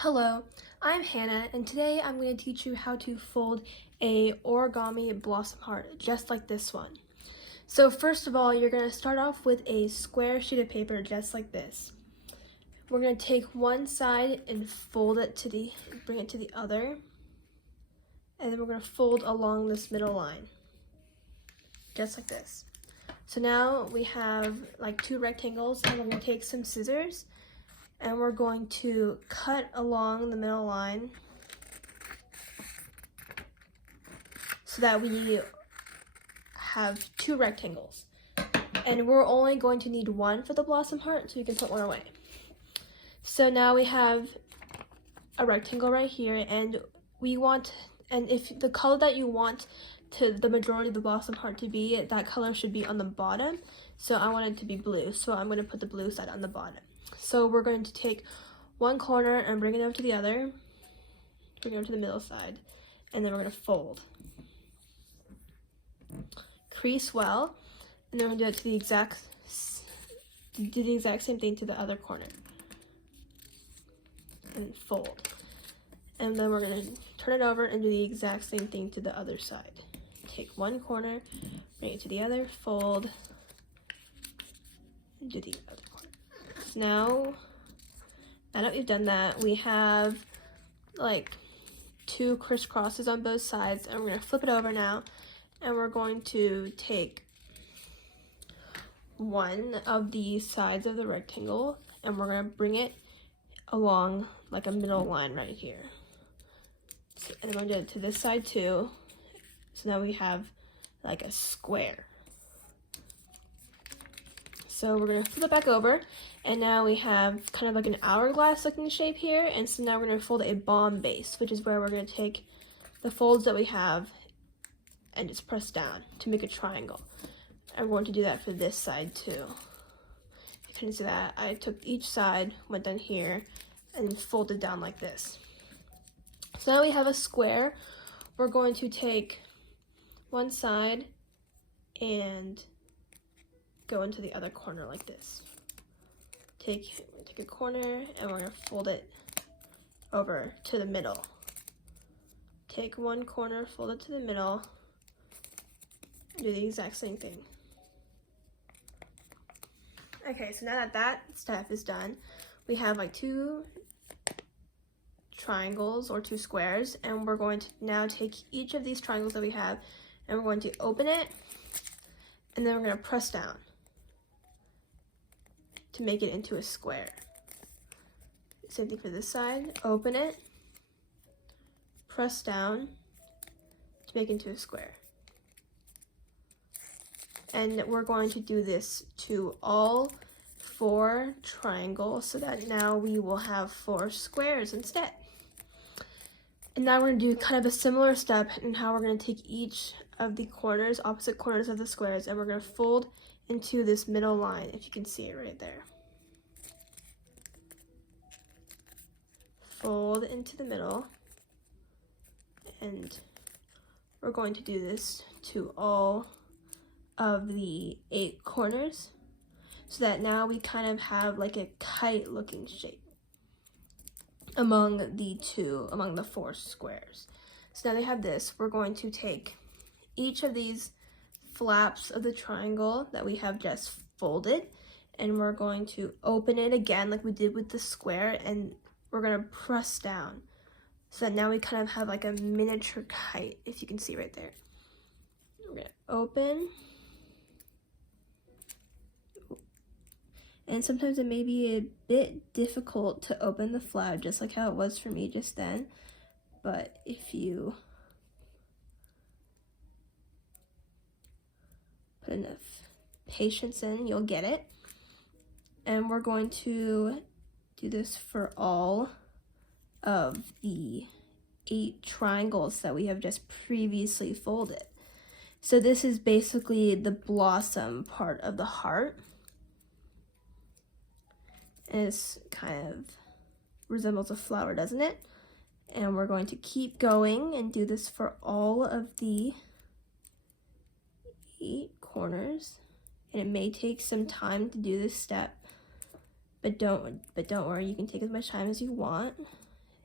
Hello, I'm Hannah, and today I'm going to teach you how to fold a origami blossom heart just like this one. So first of all, you're going to start off with a square sheet of paper just like this. We're going to take one side and fold it bring it to the other, and then we're going to fold along this middle line just like this. So now we have like two rectangles, and we're going to take some scissors and we're going to cut along the middle line so that we have two rectangles. And we're only going to need one for the blossom heart, so you can put one away. So now we have a rectangle right here, and if the color that you want to the majority of the blossom heart to be, that color should be on the bottom. So I want it to be blue, so I'm going to put the blue side on the bottom. So we're going to take one corner and bring it over to the other, bring it over to the middle side, and then we're going to fold. Crease well, and then we're going to do the exact same thing to the other corner. And fold. And then we're going to turn it over and do the exact same thing to the other side. Take one corner, bring it to the other, fold, and do the other corner. So now that we've done that, we have like two crisscrosses on both sides, and we're going to flip it over now, and we're going to take one of the sides of the rectangle, and we're going to bring it along like a middle line right here. And I'm going to do it to this side too. So now we have like a square. So we're going to flip it back over, and now we have kind of like an hourglass looking shape here. And so now we're going to fold a bomb base, which is where we're going to take the folds that we have and just press down to make a triangle. I'm going to do that for this side too. You couldn't see that. I took each side, went down here, and then folded down like this. So now we have a square. We're going to take one side and go into the other corner like this. Take a corner, and we're going to fold it over to the middle. Take one corner, fold it to the middle, and do the exact same thing. Okay, so now that step is done, we have like two triangles or two squares, and we're going to now take each of these triangles that we have, and we're going to open it, and then we're going to press down to make it into a square. Same thing for this side. Open it, press down to make it into a square. And we're going to do this to all four triangles so that now we will have four squares instead. And now we're going to do kind of a similar step in how we're going to take each of the corners, opposite corners of the squares, and we're going to fold into this middle line, if you can see it right there. Fold into the middle, and we're going to do this to all of the 8 corners so that now we kind of have like a kite looking shape among the 4 squares. So now they have this. We're going to take each of these flaps of the triangle that we have just folded, and we're going to open it again like we did with the square, and we're going to press down so that now we kind of have like a miniature kite, if you can see right there. We're going to open, and sometimes it may be a bit difficult to open the flap, just like how it was for me just then. But if you put enough patience in, you'll get it. And we're going to do this for all of the 8 triangles that we have just previously folded. So this is basically the blossom part of the heart. And it's kind of resembles a flower, doesn't it? And we're going to keep going and do this for all of the 8 corners. And it may take some time to do this step, but don't worry, you can take as much time as you want.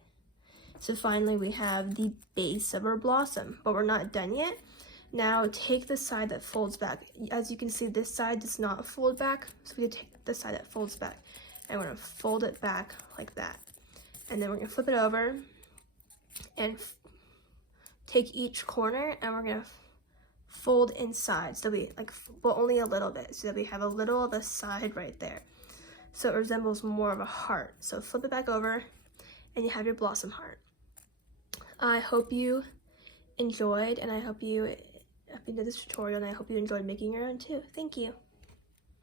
So finally we have the base of our blossom, but we're not done yet. Now take the side that folds back. As you can see, this side does not fold back, so we take the side that folds back and we're gonna fold it back like that. And then we're gonna flip it over and take each corner and we're gonna fold inside, so we only a little bit, so that we have a little of a side right there. So it resembles more of a heart. So flip it back over and you have your blossom heart. I hope you enjoyed, and I hope you did this tutorial, and I hope you enjoyed making your own too. Thank you.